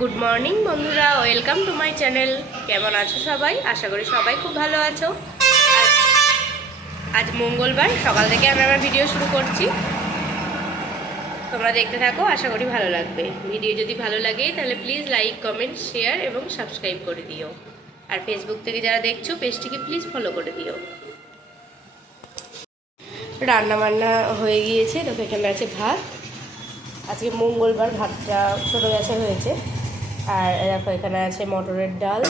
Good morning বন্ধুরা, welcome to my channel. কেমন আছো সবাই? আশা করি সবাই খুব ভালো আছো। আজ মঙ্গলবার সকাল থেকে আমি আমার ভিডিও শুরু করছি, তোমরা দেখতে থাকো, আশা করি ভালো লাগবে। ভিডিও যদি ভালো লাগে তাহলে প্লিজ লাইক, কমেন্ট, শেয়ার এবং সাবস্ক্রাইব করে দিও। আর ফেসবুক থেকে যারা দেখছো পেজটিকে প্লিজ ফলো করে দিও। রান্না বান্না হয়ে গিয়েছে, তো এখানে আছে ভাত। আজকে মঙ্গলবার, ভাতটা ছোটো গ্যাসে হয়েছে। আর দেখো এখানে আছে মটরের ডাল,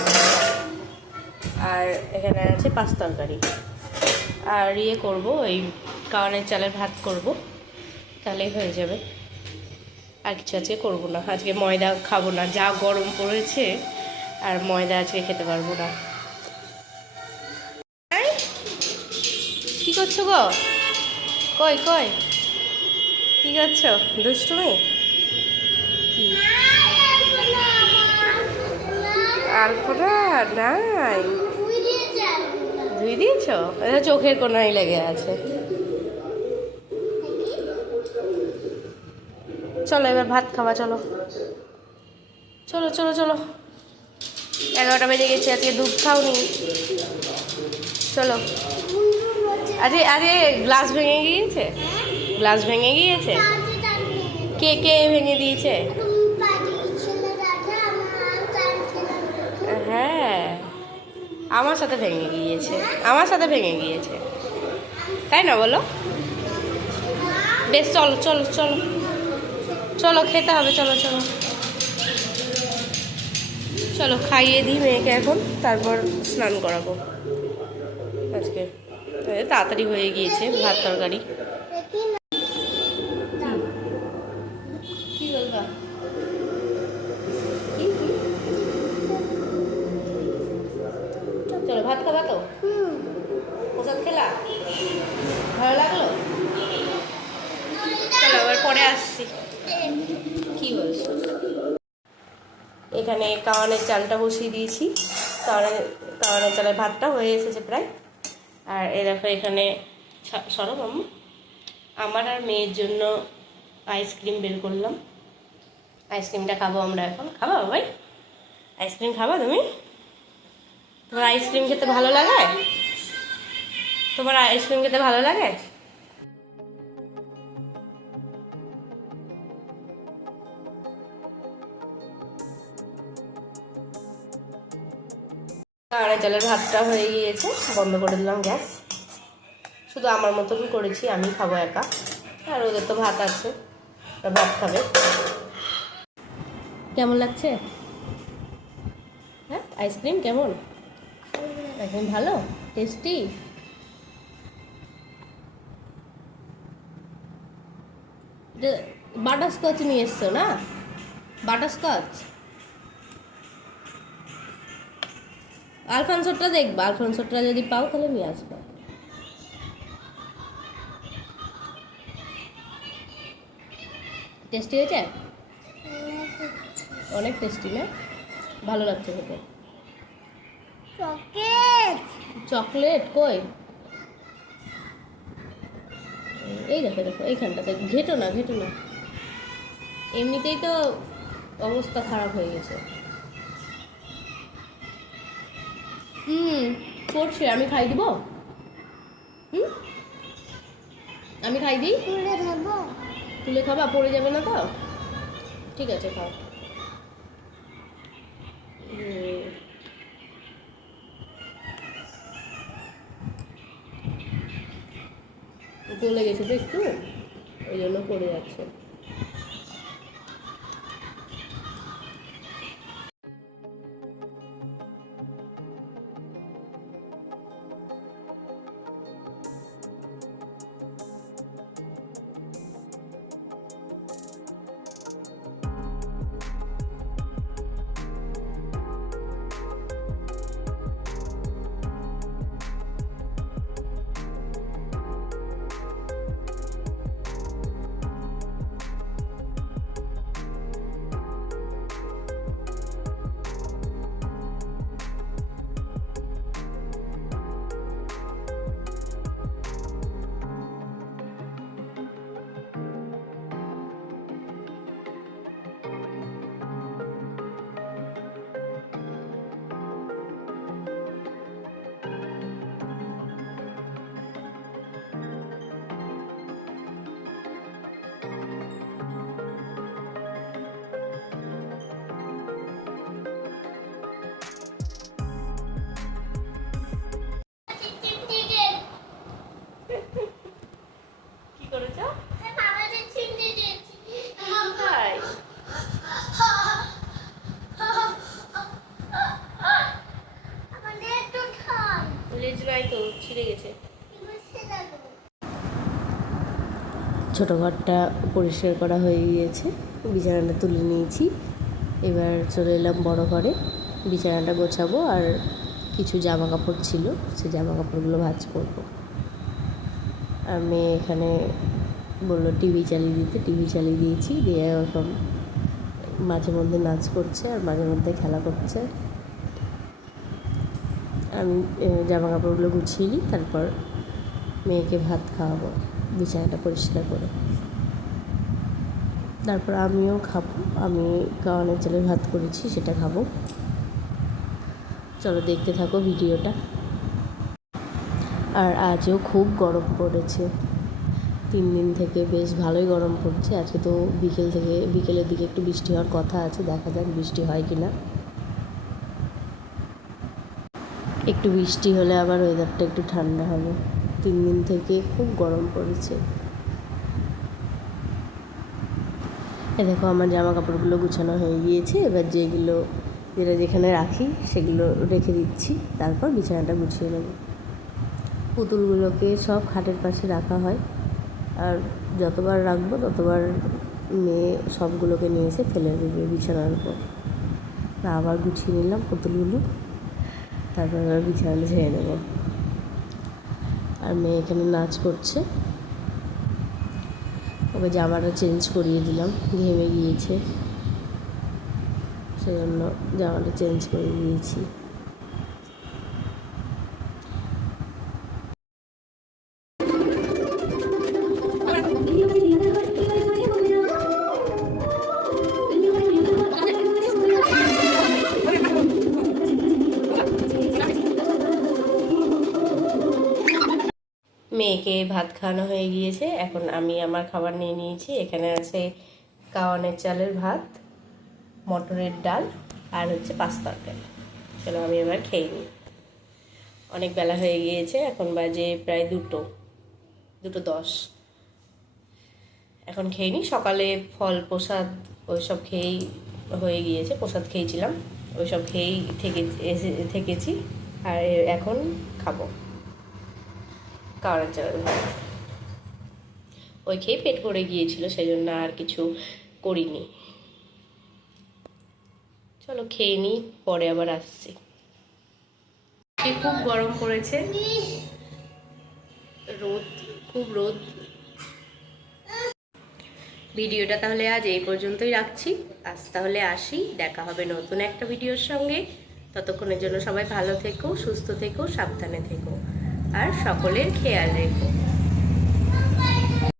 আর এখানে আছে পাঁচ তরকারি। আর করব ওই কাওয়ানের চালের ভাত করব, তাহলেই হয়ে যাবে। আর কিছু আজকে করবো না, আজকে ময়দা খাবো না, যা গরম পড়েছে আর ময়দা আজকে খেতে পারবো না। কি করছো গো? কই কই কি করছো? দুষ্টুমি কি? আলপনা নাই, ধুই দিয়েছ? এটা চোখের কোনায় লেগে আছে। চলো এবার ভাত খাওয়া, চলো চলো চলো চলো। 11টা বেজে গেছে, আজকে দুধ খাওনি। চলো। আরে আরে গ্লাস ভেঙে গিয়েছে, গ্লাস ভেঙে গিয়েছে। কে কে ভেঙে দিয়েছে? হ্যাঁ, আমার সাথে ভেঙে গিয়েছে, আমার সাথে ভেঙে গিয়েছে, তাই না বলো? বেশ চলো চলো চলো চলো, খেতে হবে, চলো চলো চলো। খাইয়ে দিই মেয়েকে এখন, তারপর স্নান করাবো। আজকে তাড়াতাড়ি হয়ে গিয়েছে ভাত তরকারি। কি বলবা? চলো ভাত খাবা তো? প্রসাদ খেলা? ভালো লাগলো? চলো আবার পরে আসছি। কি বলছো? এখানে কাওয়ানের চালটা বসিয়ে দিয়েছি, কাওয়ানের চালের ভাতটা হয়ে এসেছে প্রায়। আর এ দেখো এখানে সরো মাম্মু, আমার আর মেয়ের জন্য আইসক্রিম বের করলাম। আইসক্রিমটা খাবো আমরা এখন। খাবা ভাই? আইসক্রিম খাবা তুমি? তোমার আইসক্রিম খেতে ভালো লাগে? তোমার আইসক্রিম খেতে ভালো লাগে? কাওয়ানের চালের ভাতটা হয়ে গিয়েছে, বন্ধ করে দিলাম গ্যাস। শুধু আমার মতন করেছি, আমি খাবো একা, আর ওদের তো ভাত আছে, ভাত খাবে। কেমন লাগছে? হ্যাঁ, আইসক্রিম কেমন? একদম ভালো, টেস্টি। বাটারস্কচ নিয়ে এসছো না? বাটারস্কচ। আলফানসোটা দেখবা, আলফানসোটা যদি পাও তাহলে নিয়ে আসবো। টেস্টি হয়েছে? অনেক টেস্টি না? ভালো লাগছে খেতে। চকলেট কই? এই দেখো দেখো, এইখানটাতে ঘেটো না, ঘেটো না। এমনিতেই তো অবস্থা খারাপ হয়ে গেছে। পড়ছে, আমি খাই দিব? আমি খাই দিই? তুলে খাবা? পড়ে যাবে না তো? ঠিক আছে, খাও। গলে গেছে তো একটু, ওই জন্য পড়ে যাচ্ছে। ছোটো ঘরটা পরিষ্কার করা হয়ে গিয়েছে, বিছানাটা তুলে নিয়েছি। এবার চলে এলাম বড় ঘরে, বিছানাটা গোছাবো। আর কিছু জামা কাপড় ছিল, সেই জামা কাপড়গুলো ভাঁজ করবো। আমি এখানে বললো টিভি চালিয়ে দিতে, টিভি চালিয়ে দিয়েছি। দিয়ে এখন মাঝে মধ্যে নাচ করছে আর মাঝে মধ্যে খেলা করছে। আমি জামা কাপড়গুলো গুছিয়ে নিই, তারপর মেয়েকে ভাত খাওয়াবো বিছানাটা পরিষ্কার করে। তারপর আমিও খাবো। আমি কাওয়ানের চালের ভাত করেছি, সেটা খাবো। চলো দেখতে থাকো ভিডিওটা। আর আজও খুব গরম পড়েছে, 3 দিন থেকে বেশ ভালোই গরম পড়ছে। আজকে তো বিকেলের দিকে একটু বৃষ্টি হওয়ার কথা আছে, দেখা যাক বৃষ্টি হয় কি না। একটু বৃষ্টি হলে আবার ওয়েদারটা একটু ঠান্ডা হবে। 3 দিন থেকে খুব গরম পড়েছে। দেখো আমার জামা কাপড়গুলো গুছানো হয়ে গিয়েছে। এবার যেটা যেখানে রাখি সেগুলো রেখে দিচ্ছি, তারপর বিছানাটা গুছিয়ে নেব। পুতুলগুলোকে সব খাটের পাশে রাখা হয়, আর যতবার রাখবো ততবার মেয়ে সবগুলোকে নিয়ে এসে ফেলে দেবে বিছানার উপর। আবার গুছিয়ে নিলাম পুতুলগুলো, তারপর এবার বিছানাটা ঝেড়ে নেব। আর মেয়ে এখানে নাচ করছে। ওকে জামাটা চেঞ্জ করিয়ে দিলাম, ঘেমে গিয়েছে, সেজন্য জামাটা চেঞ্জ করে দিয়েছি। মেয়েকে ভাত খাওয়ানো হয়ে গিয়েছে, এখন আমি আমার খাবার নিয়ে নিয়েছি। এখানে আছে কাওয়ানের চালের ভাত, মটরের ডাল, আর হচ্ছে পাঁচ তরকারি। চলো আমি এবার খেয়ে নিই। অনেক বেলা হয়ে গিয়েছে, এখন বাজে প্রায় 2:10। এখন খেয়ে নিই। সকালে ফল প্রসাদ ওইসব খেয়েই হয়ে গিয়েছে, প্রসাদ খেয়েছিলাম, ওইসব খেয়েই থেকেছি। আর এখন খাবো কাওয়ানের চালের ভাত। ওই খেয়ে পেট ভরে গিয়েছিল, সেই জন্য আর কিছু করিনি। চলো খেয়ে নিই, পরে আবার আসছি। খুব গরম পড়েছে, খুব রোদ। ভিডিওটা তাহলে আজ এই পর্যন্তই রাখছি। আজ তাহলে আসি, দেখা হবে নতুন একটা ভিডিওর সঙ্গে। ততক্ষণের জন্য সবাই ভালো থেকো, সুস্থ থেকো, সাবধানে থেকো, আর সকলের খেয়াল রেখো।